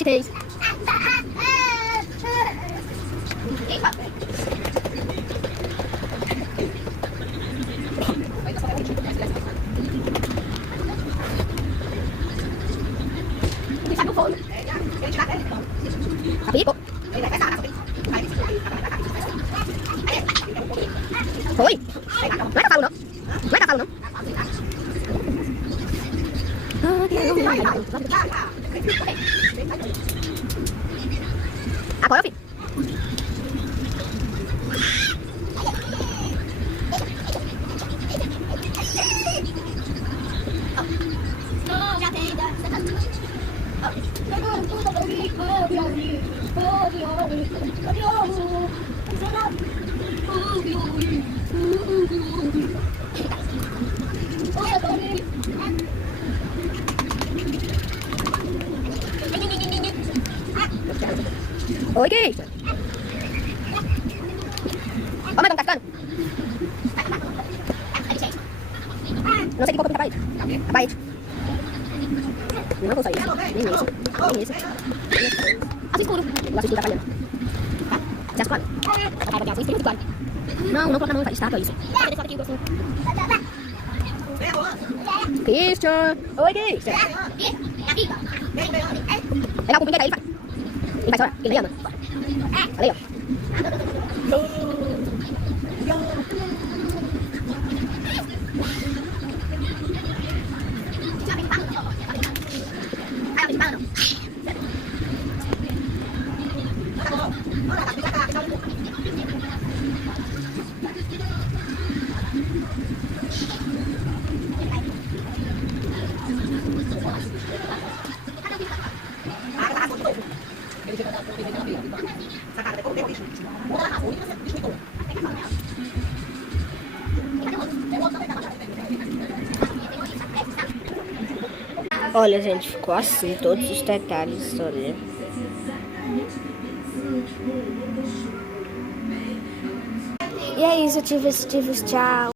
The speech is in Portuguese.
Parte 3. Pico. Thôi. Nói cả phao luôn nữa. Nói cả phao luôn nữa. À, có đâu. Ôi kì. Có mấy con cắt cân. Nó sẽ đi qua con bay. Bay. Nó không phải. Ini sih. Ini sih. Asyik kudu. Asyik kudu kan. Just one. Pakai pakai asyik kudu. Não coloca não está isso. Christian. Oi, Christian. Ela com pinga aí, vai. E vai só, ele ama. Valeu. Olha, gente, ficou assim, todos os detalhes, olha. E é isso, ativos, tchau.